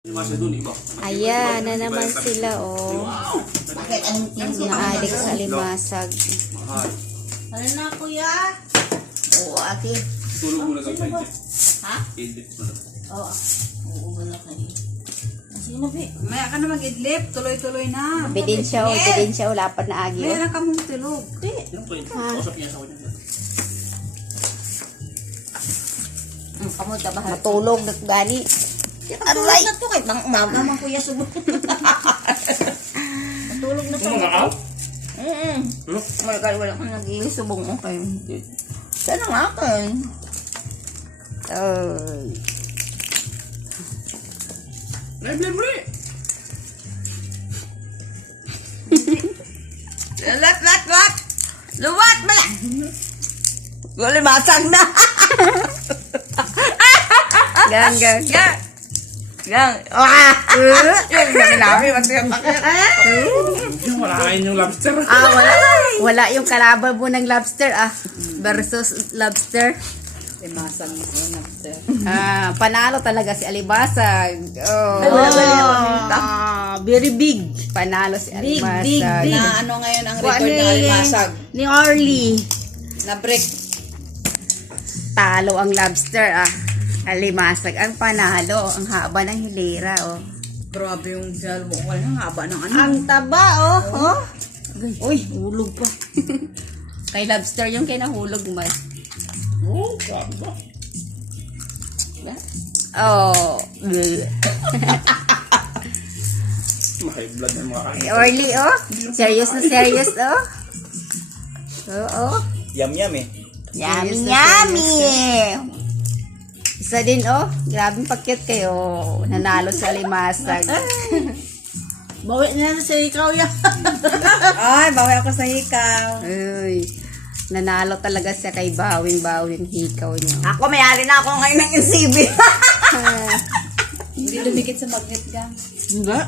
Ayan na naman sila, oh. Bakit anong tingin? Na-addict sa limasag. Ano na, kuya? Oo, ate. Tulog mo na sa side. Ha? Edit mo na. Oo. Oo, wala kayo. Sino, Bi? Maya ka na mag-idlip, tuloy-tuloy na. Ebidensya, oh. Ebidensya, lapad na agi, oh. Mayroon ka mong tulog. Yung point, kausap niya sa kanya. Kamuta ba? Matulog na gani. Aray! Na to kay bang umama man kuya subok. Matulog na sa Mga aw? Wala kang nag-iisubong mo kayo. Sana nga akin. Oh. Libre! Lat! Luwat mo lang! Wala masag na! Gang. Gang! Yung namin masaya bakit? Yung walain yung lobster. Wala yung kalaban mo ng lobster, ah. Versus lobster. Limasang mo na. Panalo talaga si Alibasag. Oh. Very big. Panalo si Big. Alibasag. Na ano ngayon ang record ng alimasag? Ni Orly. Na break. Talo ang lobster, ah. Alimasag ang panalo. Ang haba ng hilera, oh. Grabe yung salmo ko. Ang haba ng ano. Ang taba, oh. Oh. Uy, hulog pa. Kay lobster yung kinahulog mo. Oh, grabe ba? Oh. Mahay blood ng mga kain. Orly, oh. Serious na serious, oh. Oo. Yum eh. Yummy! Isa din, oh. Grabing pakyut kayo. Nanalo sa limasag. Bawi na sa ikaw yan. Ay, bawi ako sa hikaw. Uy. Nanalo talaga siya kay bawing hikaw niya. Ako mayari na ako ngayon ng NCB. Hindi dumikit sa magnet gang. Hindi.